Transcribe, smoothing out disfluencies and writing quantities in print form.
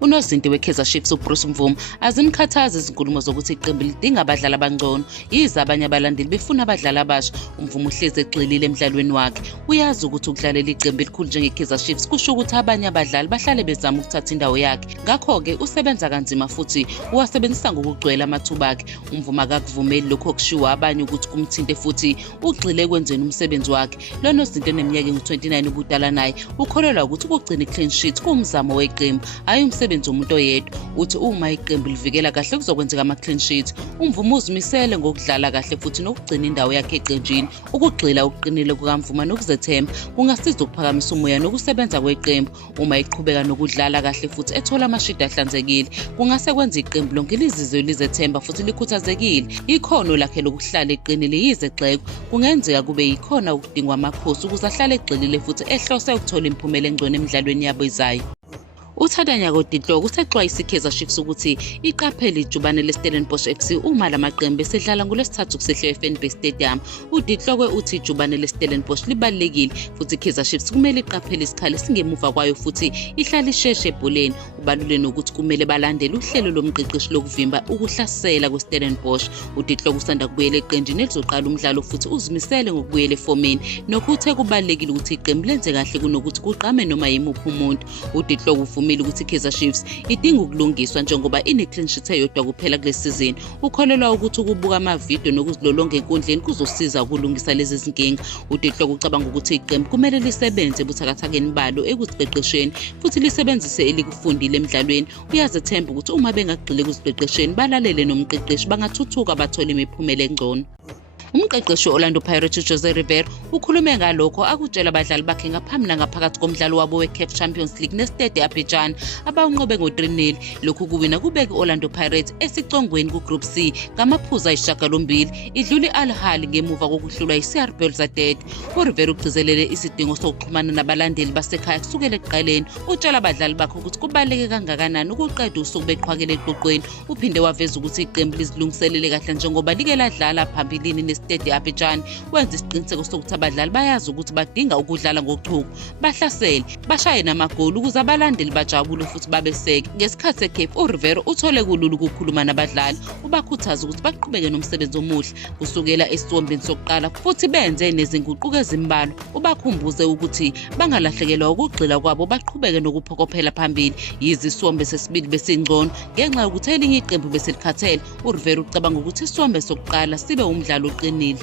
Unozinti weKaizer Chiefs uBruce Mvuma azimkhathaza izinkulumo zokuthi iqembu lidinga abadlali abangcono, yize abanye abalandeli befuna abadlali abasha. Umvuma uhlezi egxilile emdlalweni wakhe. Uyazi ukuthi ukudlalela iqembu elikhulu njengeKaizer Chiefs kusho ukuthi abanye abadlali bahlale bezama ukuthatha indawo yakhe. Ngakho-ke usebenza kanzima futhi uwasebenzisa ngokugcwele amathuba akhe. Umvuma akakuvumeli lokho okushiwo abanye ukuthi kumthinte futhi ugxile ekwenzeni umsebenzi wakhe. Lona Zinti oneminyaka engu-29 ubudala naye ukholelwa ukuthi ukugcina i-clean sheet kuwumzamo weqembu, hhayi umsebenzi womuntu oyedwa. Uthi uma iqembu livikela kahle kuzokwenzeka ama-clean sheet. Umvuma uzimisele ngokudlala kahle futhi nokugcina indawo yakhe eqenjini. Ukugxila okuqinile kukaMvuma nokuzethemba kungasiza ukuphakamisa umoya nokusebenza kweqembu. Uma iqhubeka nokudlala kahle futhi ethola amashidi ahlanzekile, kungase kwenza iqembu lonke lizizwe lizethemba futhi likhuthazekile. Ikhono lakhe lokuhlala eqinile yize egxekwa kungenzeka kube yikhona ukudingwa amakhosi ukuze ahlale egxilile futhi ehlose ukuthola imiphumela engcono emidlalweni yabo ezayo. UThandanyako Dihloku usexwayisa iKaizer Chiefs ukuthi iqaphele ijubane leStellenbosch FC uma lamaqembu esedlala ngoLwesithathu kusihlwa eFNB Stadium. uDihloku uthi ijubane leStellenbosch libalulekile futhi iKaizer Chiefs kumele iqaphele isikhala singemuva kwayo futhi ihlale isheshe ebholeni. Ubalulekile ukuthi kumele balandele uhlelo lomqeqeshi lokuvimba ukuhlasela kweStellenbosch. uDihloku usanda kubuyela eqenjini elizoqala umdlalo futhi uzimisele ngokubuyela efomeni nokuthe kubalulekile ukuthi iqembu lenze kahle kunokuthi kuqame noma yimuphi umuntu. uDihloku uvumile ukuthi iKaizer Chiefs idinga ukulungiswa njengoba ine-clean sheet eyodwa kuphela kule season. Ukholelwa ukuthi ukubuka amavidiyo nokuzilolonga enkundleni kuzosiza ukulungisa lezi zinkinga. uDihloku ucabanga ukuthi iqembu kumele lisebenze buthakathakeni balo ekuziqeqesheni futhi lisebenzise elikufundile emidlalweni. Uyazethemba ukuthi uma bengagxili ekuziqeqesheni balalele nomqeqeshi bangathuthuka bathole imiphumela engcono. Umqeqeshi we-Orlando Pirates Jose Riveiro ukhulume ngalokho akutshela abadlali bakhe ngaphambi nangaphakathi komdlalo wabo we-CAF Champions League neStade Abidjan abawunqobe ngo-3-0. Lokhu kuwina kubeka i-Orlando Pirates esicongweni kuGroup C ngamaphuzu ayisishiyagalombili, idlule i-Al Ahly ngemuva kokuhlulwa yi-CR Belouizdad. uRiveiro ugcizelele isidingo sokuxhumana nabalandeli basekhaya kusukela ekuqaleni. Utshela abadlali bakhe ukuthi kubaluleke kangakanani ukuqeda usuku beqhwakele eqoqweni. Uphinde waveza ukuthi iqembu lizilungiselele kahle njengoba like ladlala phambilini neStade Abidjan. Wenza isiqiniseko sokuthi abadlali bayazi ukuthi badinga ukudlala ngochuku, bahlasele, bashaye namagoli ukuze abalandeli bajabule futhi babeseke. Ngesikhathi seCAF, uRiveiro uthole kulula ukukhuluma nabadlali, ubakhuthaza ukuthi baqhubeke nomsebenzi omuhle kusukela esiwombeni sokuqala futhi benze nezinguquko ezimbalwa. Ubakhumbuze ukuthi bangalahlekelwa ukugxila kwabo, baqhubeke nokuphokophela phambili. Yize isiwombe sesibili besingcono ngenxa yokuthi elinye iqembu beselikhathele, uRiveiro ucabanga ukuthi isiwombe sokuqala sibe umdlalo oqinile.